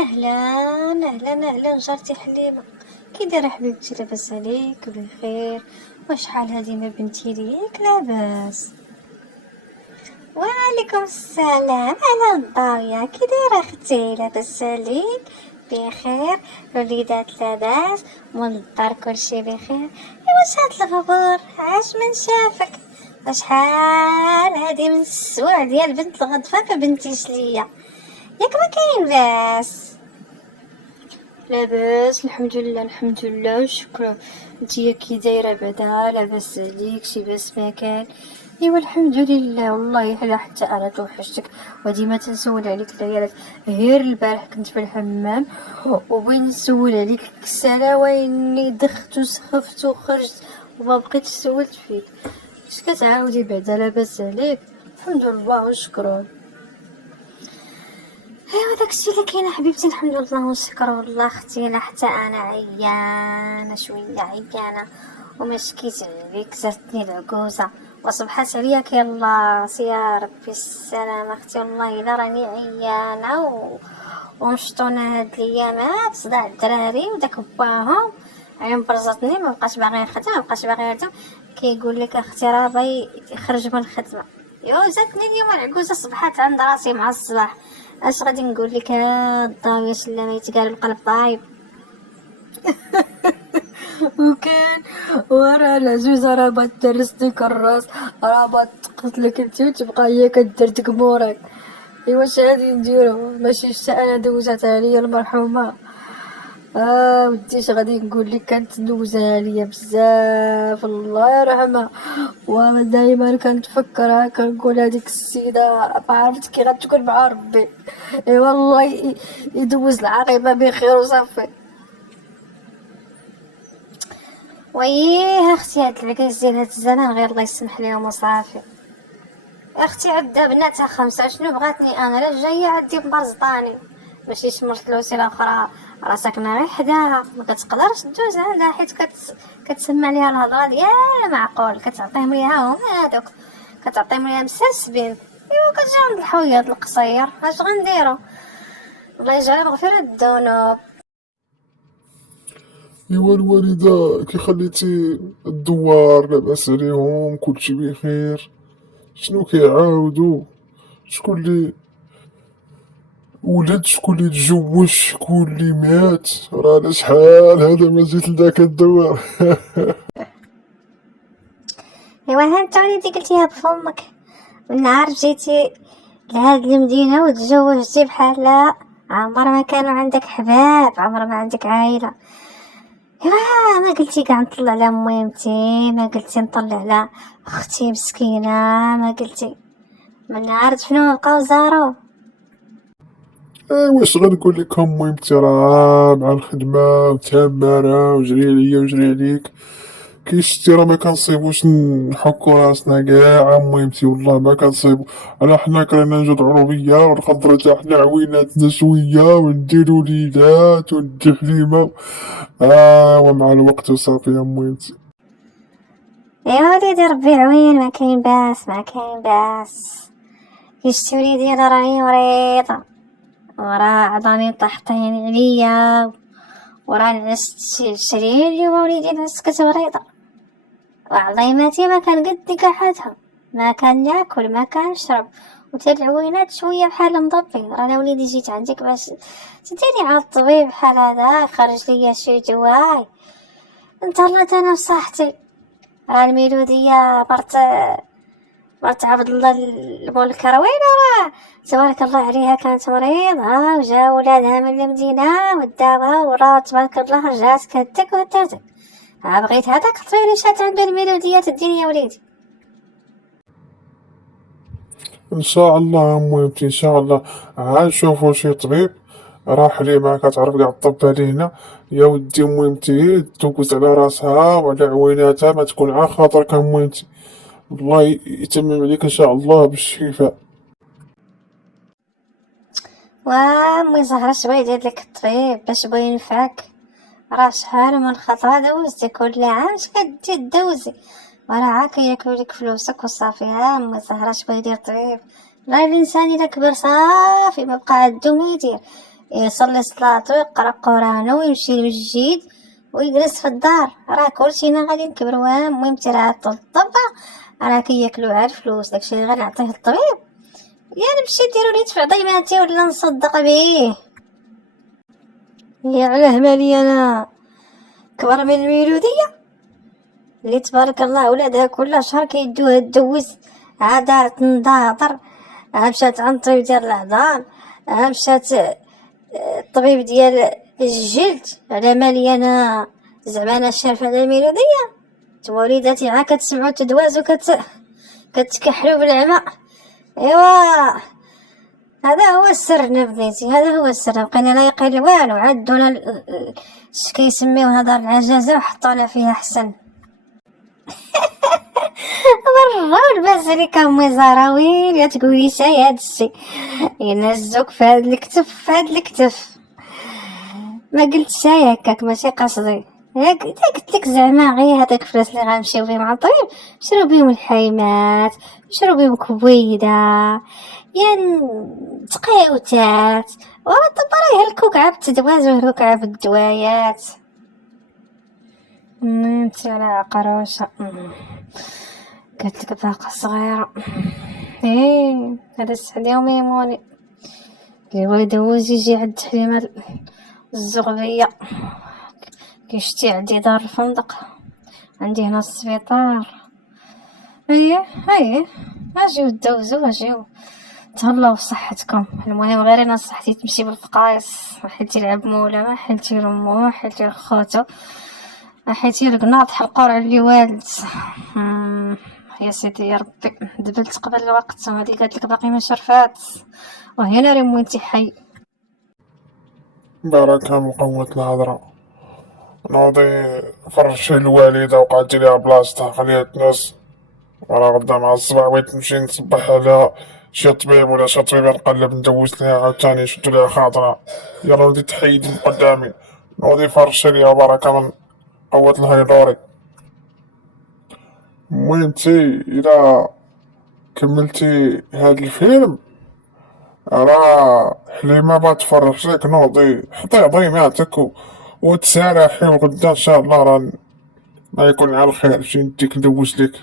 اهلا اهلا اهلا جارتي حليمه. كي دايره حبيبتي؟ لاباس عليك؟ بخير؟ وشحال هادي ما بنتي ليك؟ لاباس. وعليكم السلام على الضاويه. كي دايره اختي؟ لاباس عليك؟ بخير؟ الوليدات لاباس؟ مول الدار كلشي بخير؟ واش هاد الغبور؟ عاش من شافك؟ شحال هادي من السوع ديال بنت الغضفه ما بنتيش ليا، ياك ما كاين باس؟ لاباس الحمد لله الحمد لله شكرا. نتيا كي دايره بعدا؟ لاباس عليك؟ شي باس ما كان؟ ايوا الحمد لله والله حلا حتى انا توحشتك وديما تنسول عليك الليالات. غير البارح كنت في الحمام وبين نسول عليك الكسالة ويني دخت وسخفت وخرجت وما بقيتش سولت فيك. اش كتعاودي بعدا؟ لاباس عليك؟ الحمد لله وشكرا. ايوا داكشي اللي كاين حبيبتي، الحمد لله والشكر. والله اختي لا حتى انا عيانه شويه، عيانه وما شكيت عليك، زرتني العكوزه وصبحت عليك. يلا يا ربي السلامه اختي، والله الا راني عيانه ومشطونه هاد الايامات، صداع الدراري وداك باهم عين برزتني، ما بقاش باغي نخدم، ما بقاش باغي نخدم. كيقول لك اختي راه باغي يخرج من الخدمه. يو جاتني اليوم العكوزه، صبحت عند راسي مع الصباح. اش غادي نقول لك؟ الضاويه شلا ما يتقال القلب طايب. وكان ورا العزوزه راه بات درستي كراس، راه بات تقتلك انت وتبقى هي كدردك مورك. ايوا واش غادي نديرو؟ ماشي حتى انا دوزاتها عليا المرحومه. ودي اش غادي نقول لك؟ كانت دوزها عليا بزاف الله يرحمها، وانا دائما كنتفكرها كنقول هذيك السيده ما عرفت كي غتكون مع ربي. اي والله يدوز العاقبه بخير وصافي. وييه اختي هاد العكاز ديال هاد الزمان غير الله يسمح ليهم وصافي. اختي عندها بناتها 5، شنو بغاتني انا؟ لا جايه عندي بمرزطاني، ماشي شمرت لوسي الاخرى راه ساكنه غير حداها، ما كتقدرش دوز عندها حيت كتسمع ليها الهضره ديال معقول، كتعطيهم ليها هما هادوك، كتعطيهم ليها مسرسبين. ايوا كتجي عند الحويض القصير، اش غنديرو؟ الله يجعل مغفرة الذنوب. ايوا الوالدة كي خليتي الدوار لاباس عليهم كلشي بخير؟ شنو كيعاودو؟ شكون اللي ولد؟ شكون اللي تزوج؟ شكون اللي مات؟ رانا شحال هذا ما جيت لذاك الدوار. ايوا ها انت وليدي قلتيها بفمك، من نهار جيتي لهاد المدينة وتزوجتي بحال عمر ما كانوا عندك حباب، عمر ما عندك عائلة. ايوا ما قلتي كاع نطلع على ميمتي، ما قلتي نطلع على اختي مسكينة، ما قلتي من نهار دفنوه بقاو زارو. واش غنقول لك؟ مهمتي راه مع الخدمة وتامرة وجري عليا وجري عليك. كي شتي راه ما كنصيبوش نحكو راسنا كاع مهمتي، والله ما كنصيبو. انا حنا كرهنا نجود عروبية ونخضرو حتى حنا عويناتنا شوية ونديرو ليلات وندي حليمة. ومع الوقت وصافي يا مهمتي. ايوا وليدي ربي يعوين، ما كاين باس ما كاين باس. كيشتي وليدي انا راني مريضة وراه عظامي طاحطين عليا، وراه نعست 20 اليوم وليدي، نعست كتبريضة وعظيماتي ما كان قدي قعدها، ما كان ناكل ما كان نشرب، وتا العوينات شويه بحال مضبي. رانا وليدي جيت عندك باش تديري على الطبيب بحال هذا، خرج ليا شي دواي. انتهلت انا وصاحتي، راه الميلوديه مرت عبد الله المول الكروينه، راه تبارك الله عليها كانت مريضه وجا ولادها من المدينه وداوها، وراه تبارك الله رجعت كدك وهداتك. بغيت هذاك الطفيل شات عنده الميلودية تديني يا وليدي. ان شاء الله مهمتي ان شاء الله. عاد شوفو شي طبيب، راه حليمة كتعرف كاع الطب علينا. يا ودي مهمتي توكز على راسها وعلى عويناتها، ما تكون على خاطرك مهمتي. الله يتمم عليك ان شاء الله بالشفاء. وامي زهرة شوي يدير لك الطبيب باش بغا ينفعك، راه شحال من خطرة دوزتي، كل عام شكدي دوزي وراه عاك ياكلولك فلوسك وصافي. امي زهرة شوي يدير طبيب، غير الانسان اذا كبر صافي ما بقى عندو ما يدير. يصلي صلاته ويقرا قرانه ويمشي للمسجد ويجلس في الدار. راه كلشينا غادي نكبروا. المهم راه الطبا راه كياكلوا عاد فلوس، داكشي غير نعطيه الطبيب يعني نمشي نديرو ليه دفع ضيماتي ولا نصدق به. يا علاه مالي انا كبر من الميلوديه اللي تبارك الله ولادها كل شهر كيدوها تدوز، عاد تنضاطر، مشات عند الطبيب ديال العظام، مشات الطبيب ديال الجلد. على مالي انا زعما انا شارفه على الميلوديه؟ وليداتي عا كتسمعو تدواز كتكحلو بالعمى. ايوا هذا هو السر بنيتي، هذا هو السر. بقينا لا يقيل والو، عدونا كيسميوها دار العجازه وحطونا فيها حسن. برا البازري كامي زراويل يا تقولي شي هاد الشي ينزوك في هاد الكتف في هاد الكتف. ما قلت شي هكاك ماشي قصدي، قلت لك زعما غير هذاك الفلوس اللي غنمشيو بهم مع الطبيب نشرو بهم الحيمات، نشرو بهم كويده يعني تقيوتات، ورا طبا يهلكوك عا بالتدواز ويهلكوك عا بالدوايات. نمتي على قروشه قالت لك باقا صغيره. ايه هذا السعد يوم يموني اللي هو يدوز يجي عند حليمه الزغبيه كيشتي عندي دار الفندق، عندي هنا السبيطار. ايه اجيو دوزو اجيو تهلاو بصحتكم. المهم غير انا صحتي تمشي بالفقايص، حيتي يلعب مولا، ما حيتي رمو، ما حيتي خوتو، ما حيتي القناط حلقور على والد. يا سيدي يا ربي دبلت قبل الوقت وهذه قالت لك باقي ما شرفات وهنا رمو انت حي. بركة من قوة الهضرة. نوضي فرشي الوالدة وقعدتي ليها بلاصتها خليها تنس، ورا غدا مع الصباح بغيت نمشي نصبح على شي طبيب ولا شي طبيبة نقلب ندوز ليها عاوتاني نشدو ليها خاطرها. يلا ولدي تحيدي من قدامي. نوضي فرشي ليها بركة من قوة الهيدوري. المهم انتي إلا كملتي هاد الفيلم راه حليمة بغات تفرح لك، نوضي حطي ضيماتك وتسارحي وغدا ان شاء الله راه ما يكون على الخير شي نديك ندوز لك.